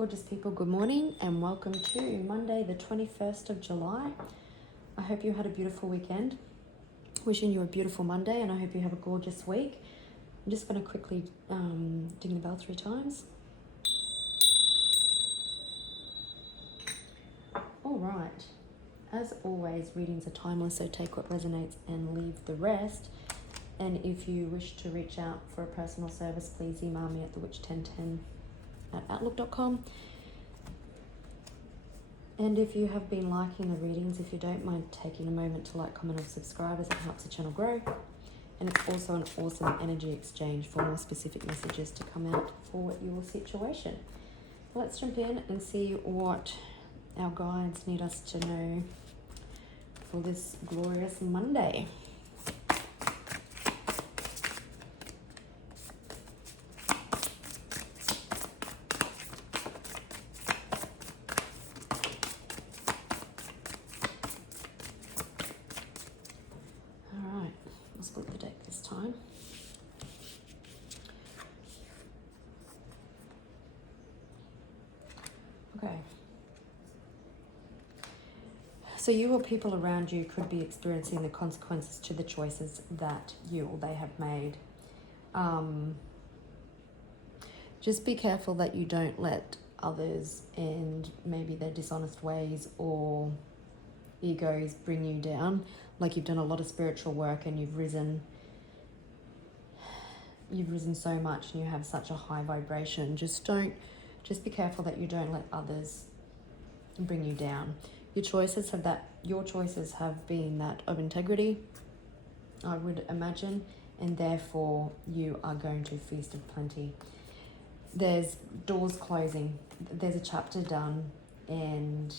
Gorgeous people, good morning and welcome to Monday the 21st of July. I hope you had a beautiful weekend. Wishing you a beautiful Monday and I hope you have a gorgeous week. I'm just going to quickly ding the bell 3 times. All right. As always, readings are timeless, so take what resonates and leave the rest. And if you wish to reach out for a personal service, please email me at thewitch1010@outlook.com. And if you have been liking the readings, if you don't mind taking a moment to like, comment, or subscribe, as it helps the channel grow. And it's also an awesome energy exchange for more specific messages to come out for your situation. Let's jump in and see what our guides need us to know for this glorious Monday. Split the deck this time. Okay. So you or people around you could be experiencing the consequences to the choices that you or they have made. Just be careful that you don't let others and maybe their dishonest ways or egos bring you down. Like you've done a lot of spiritual work and you've risen so much and you have such a high vibration. Just be careful that you don't let others bring you down. Your choices have been that of integrity, I would imagine, and therefore you are going to feast of plenty. There's doors closing. There's a chapter done, and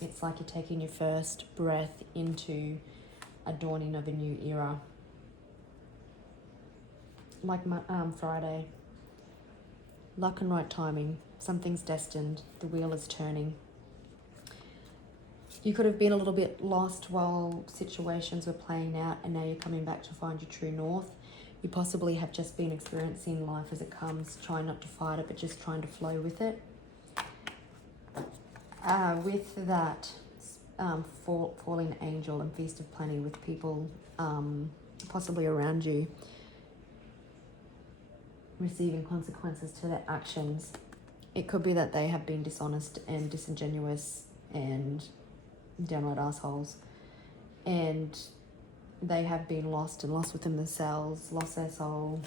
it's like you're taking your first breath into a dawning of a new era. Like Friday. Luck and right timing. Something's destined. The wheel is turning. You could have been a little bit lost while situations were playing out, and now you're coming back to find your true north. You possibly have just been experiencing life as it comes, trying not to fight it, but just trying to flow with it. With that falling angel and feast of plenty, with people possibly around you receiving consequences to their actions, it could be that they have been dishonest and disingenuous and downright assholes, and they have been lost within themselves, lost their soul,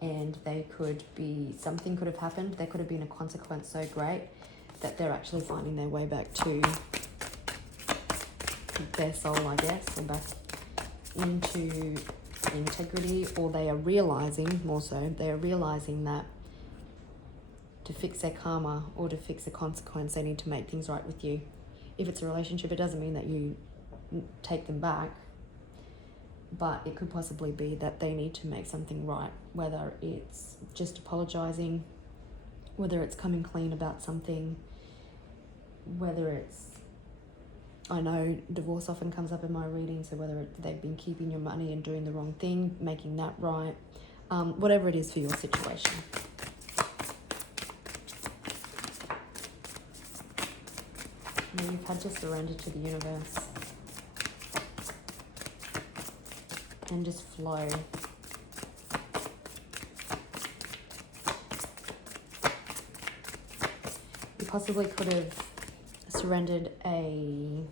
and something could have happened. There could have been a consequence so great that they're actually finding their way back to their soul, I guess, or back into integrity, or they are realizing that to fix their karma or to fix a consequence, they need to make things right with you. If it's a relationship, it doesn't mean that you take them back, but it could possibly be that they need to make something right, whether it's just apologizing, whether it's coming clean about something, whether it's, I know divorce often comes up in my reading, so whether they've been keeping your money and doing the wrong thing, making that right, whatever it is for your situation. Now you've had to surrender to the universe and just flow. You possibly could have surrendered a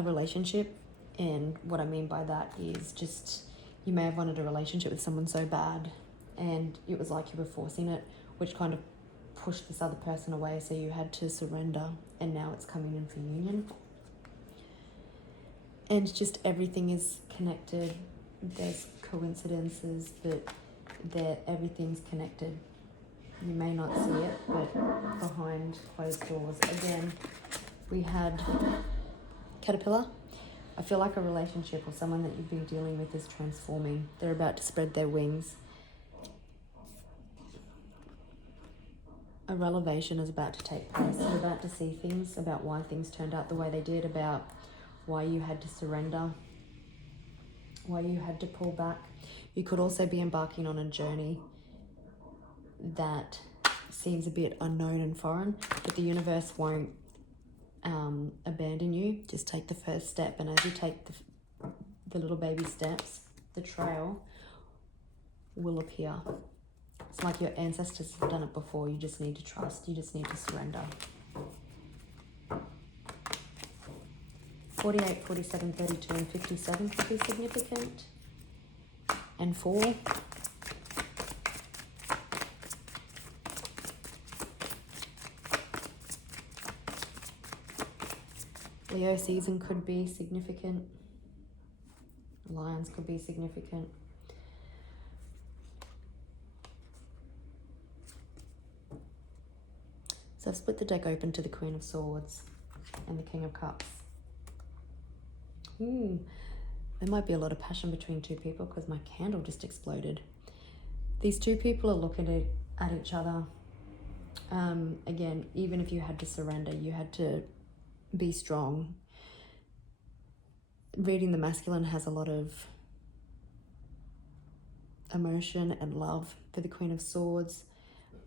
relationship, and what I mean by that is just you may have wanted a relationship with someone so bad and it was like you were forcing it, which kind of pushed this other person away, so you had to surrender, and now it's coming in for union. And just everything is connected. There's coincidences, but everything's connected. You may not see it, but behind closed doors. Again, we had Caterpillar. I feel like a relationship or someone that you've been dealing with is transforming. They're about to spread their wings. A revelation is about to take place. You're about to see things about why things turned out the way they did, about why you had to surrender. why you had to pull back. You could also be embarking on a journey that seems a bit unknown and foreign, but the universe won't abandon you. Just take the first step, and as you take the little baby steps, the trail will appear. It's like your ancestors have done it before. You just need to trust. You just need to surrender. 48, 47, 32, and 57 could be significant. And 4. Leo season could be significant. Lions could be significant. So I've split the deck open to the Queen of Swords and the King of Cups. There might be a lot of passion between two people because my candle just exploded. These two people are looking at each other. Again, even if you had to surrender, you had to be strong. Reading the masculine has a lot of emotion and love for the Queen of Swords.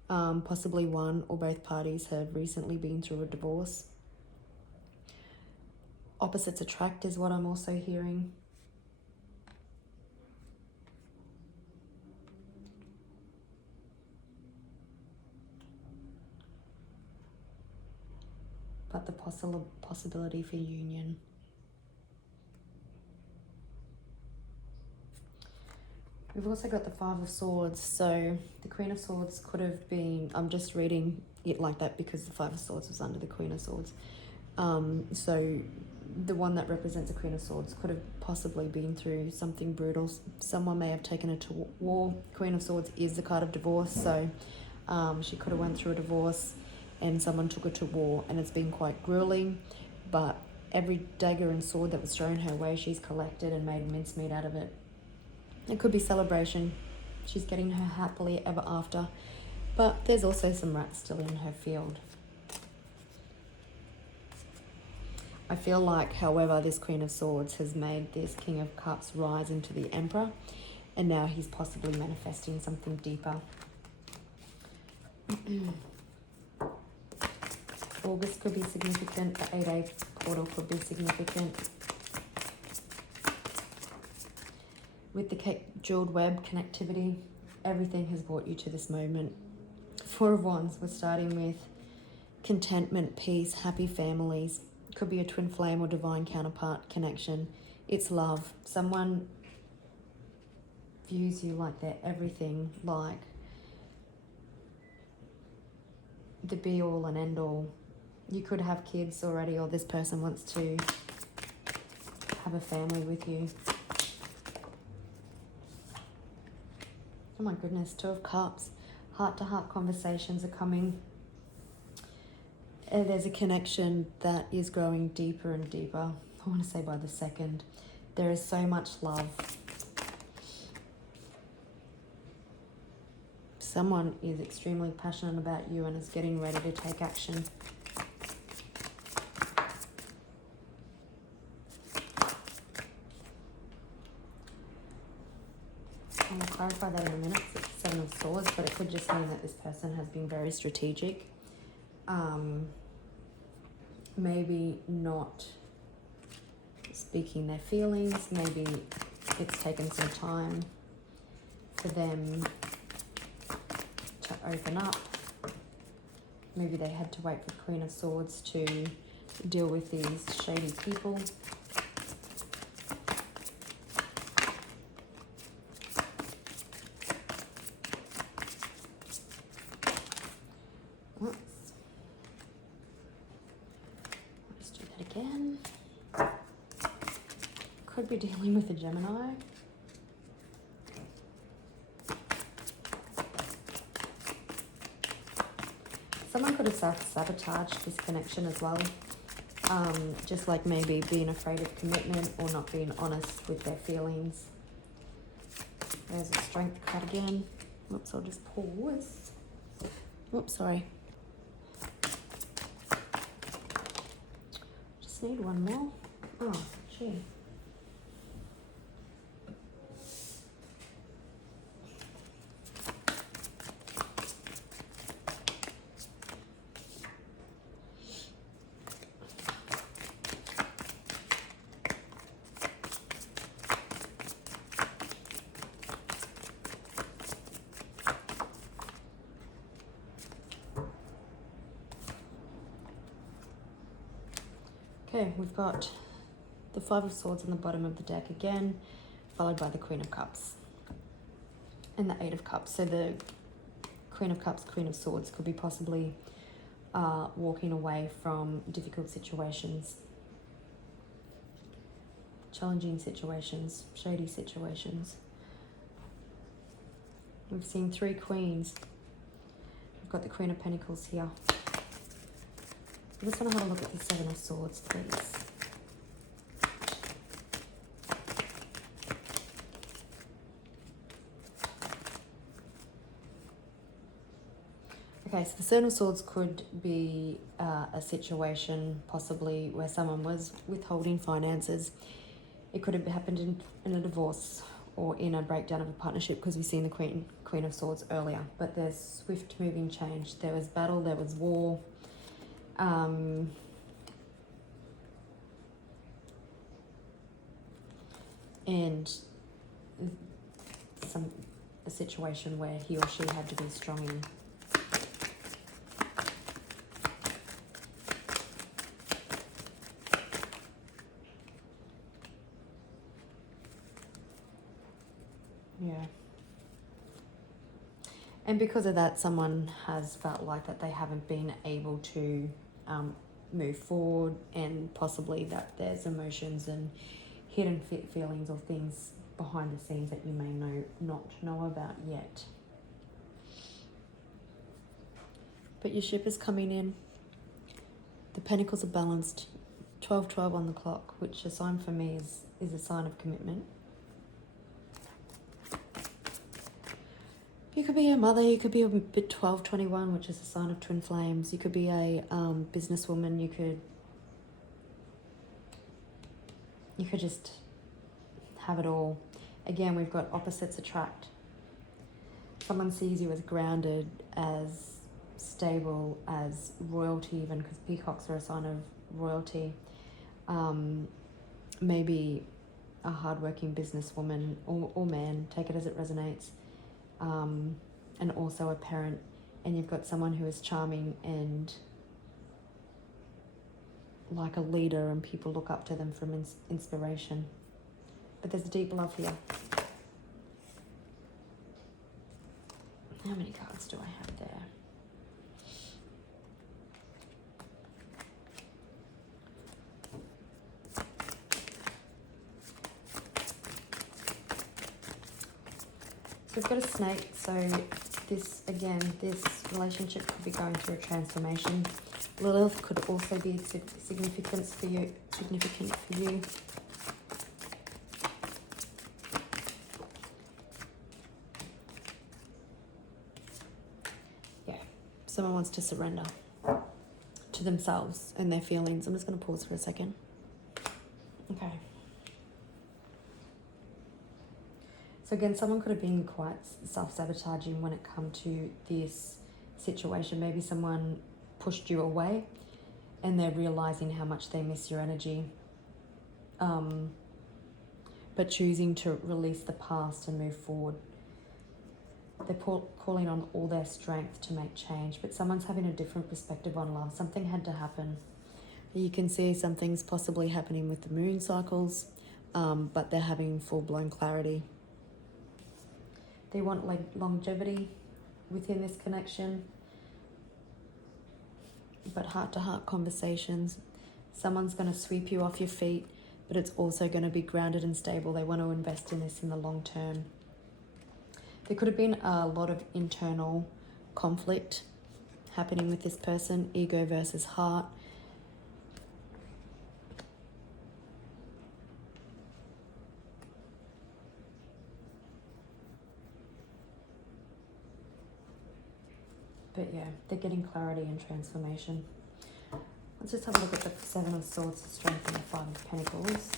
Possibly one or both parties have recently been through a divorce. Opposites attract is what I'm also hearing. But the possibility for union. We've also got the Five of Swords. So the Queen of Swords could have been, I'm just reading it like that because the Five of Swords was under the Queen of Swords. So the one that represents the Queen of Swords could have possibly been through something brutal. Someone may have taken her to war. Queen of Swords is the card of divorce. So she could have went through a divorce and someone took her to war, and it's been quite grueling, but every dagger and sword that was thrown her way, she's collected and made mincemeat out of it. It could be celebration. She's getting her happily ever after, but there's also some rats still in her field. I feel like, however, this Queen of Swords has made this King of Cups rise into the Emperor, and now he's possibly manifesting something deeper. August could be significant. The 8A portal could be significant. With the jeweled web connectivity, everything has brought you to this moment. 4 of Wands, we're starting with contentment, peace, happy families. Could be a twin flame or divine counterpart connection. It's love. Someone views you like they're everything, like the be all and end all. You could have kids already, or this person wants to have a family with you. Oh my goodness, 2 of Cups. Heart-to-heart conversations are coming. And there's a connection that is growing deeper and deeper. I want to say by the second. There is so much love. Someone is extremely passionate about you and is getting ready to take action. I'll clarify that in a minute. It's 7 of Swords, but it could just mean that this person has been very strategic. Maybe not speaking their feelings. Maybe it's taken some time for them to open up. Maybe they had to wait for Queen of Swords to deal with these shady people. Let's do that again. Could be dealing with a Gemini. Someone could have self-sabotaged this connection as well. Just like maybe being afraid of commitment or not being honest with their feelings. There's a Strength card again. Whoops, I'll just pause. Whoops, sorry. Just need one more. Oh, gee. Okay, we've got the Five of Swords on the bottom of the deck again, followed by the Queen of Cups and the Eight of Cups. So the Queen of Cups, Queen of Swords could be possibly walking away from difficult situations, challenging situations, shady situations. We've seen three queens. We've got the Queen of Pentacles here. I just want to have a look at the Seven of Swords, please. Okay, so the Seven of Swords could be a situation possibly where someone was withholding finances. It could have happened in a divorce or in a breakdown of a partnership, because we've seen the Queen of Swords earlier. But there's swift moving change. There was battle, there was war. And a situation where he or she had to be strong in. Yeah. And because of that, someone has felt like that they haven't been able to move forward, and possibly that there's emotions and hidden feelings or things behind the scenes that you may not know about yet. But your ship is coming in. The pentacles are balanced. 12:12 on the clock, which a sign for me is a sign of commitment. You could be a mother, you could be a bit 12:21, which is a sign of twin flames. You could be a businesswoman, you could just have it all. Again, we've got opposites attract. Someone sees you as grounded, as stable, as royalty, even because peacocks are a sign of royalty. Maybe a hardworking businesswoman or man, take it as it resonates. And also a parent, and you've got someone who is charming and like a leader, and people look up to them from inspiration. But there's a deep love here. How many cards do I have there? So we've got a snake, so this relationship could be going through a transformation. Lilith could also be significant for you. Yeah, someone wants to surrender to themselves and their feelings. I'm just going to pause for a second. Okay. So again, someone could have been quite self-sabotaging when it comes to this situation. Maybe someone pushed you away and they're realizing how much they miss your energy. But choosing to release the past and move forward. They're calling on all their strength to make change, but someone's having a different perspective on love. Something had to happen. You can see something's possibly happening with the moon cycles, but they're having full-blown clarity. They want like longevity within this connection, but heart-to-heart conversations. Someone's going to sweep you off your feet, but it's also going to be grounded and stable. They want to invest in this in the long term. There could have been a lot of internal conflict happening with this person, ego versus heart. But yeah, they're getting clarity and transformation. Let's just have a look at the Seven of Swords, the Strength, and the Five of Pentacles.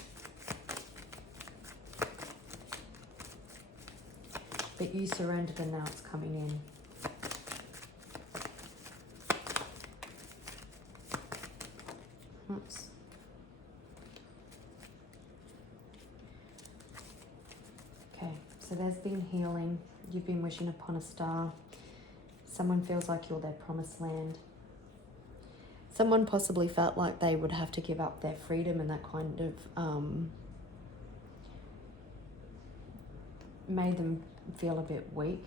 But you surrendered and now it's coming in. Oops. Okay, so there's been healing. You've been wishing upon a star. Someone feels like you're their promised land. Someone possibly felt like they would have to give up their freedom, and that kind of made them feel a bit weak,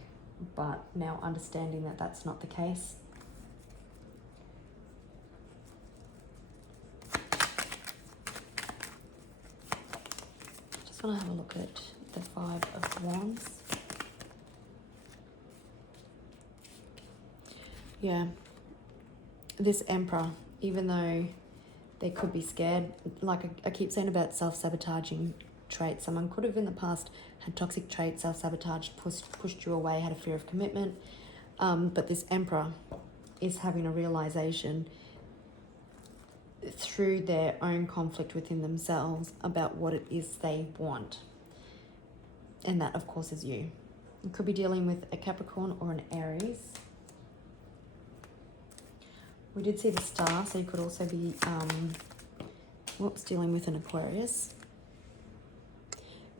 but now understanding that that's not the case. Just want to have a look at the Five of Wands. Yeah, this Emperor, even though they could be scared, like I keep saying about self-sabotaging traits, someone could have in the past had toxic traits, self-sabotaged, pushed you away, had a fear of commitment, but this Emperor is having a realization through their own conflict within themselves about what it is they want, and that of course is you. You could be dealing with a Capricorn or an Aries. We did see the Star, so you could also be dealing with an Aquarius.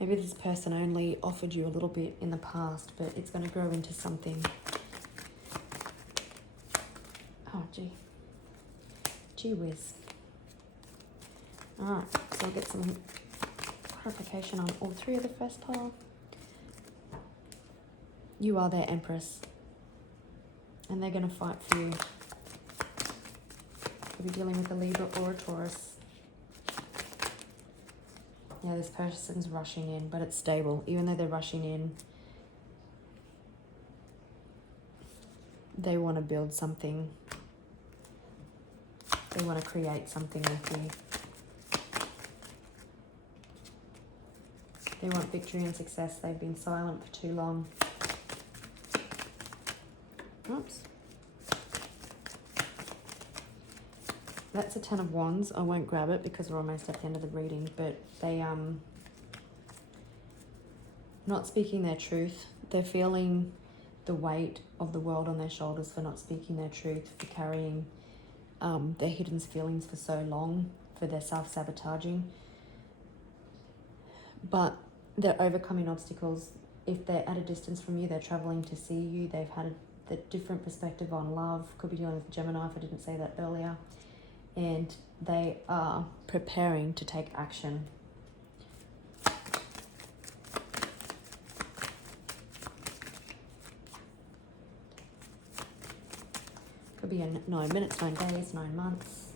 Maybe this person only offered you a little bit in the past, but it's going to grow into something. Oh, gee whiz. Alright, so I'll get some clarification on all three of the first pile. You are their Empress, and they're going to fight for you. You'll be dealing with a Libra or a Taurus. Yeah, this person's rushing in, but it's stable. Even though they're rushing in, they want to build something. They want to create something with you. They want victory and success. They've been silent for too long. Oops. That's a Ten of Wands. I won't grab it because we're almost at the end of the reading, but they not speaking their truth. They're feeling the weight of the world on their shoulders for not speaking their truth, for carrying their hidden feelings for so long, for their self-sabotaging. But they're overcoming obstacles. If they're at a distance from you, they're traveling to see you. They've had a different perspective on love. Could be dealing with Gemini if I didn't say that earlier. And they are preparing to take action. Could be in 9 minutes, 9 days, 9 months.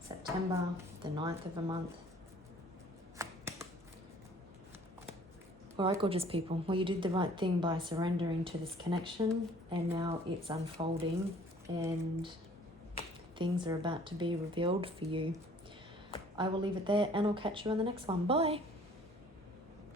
September, the 9th of a month. All right, gorgeous people. Well, you did the right thing by surrendering to this connection, and now it's unfolding, and things are about to be revealed for you. I will leave it there, and I'll catch you on the next one. Bye.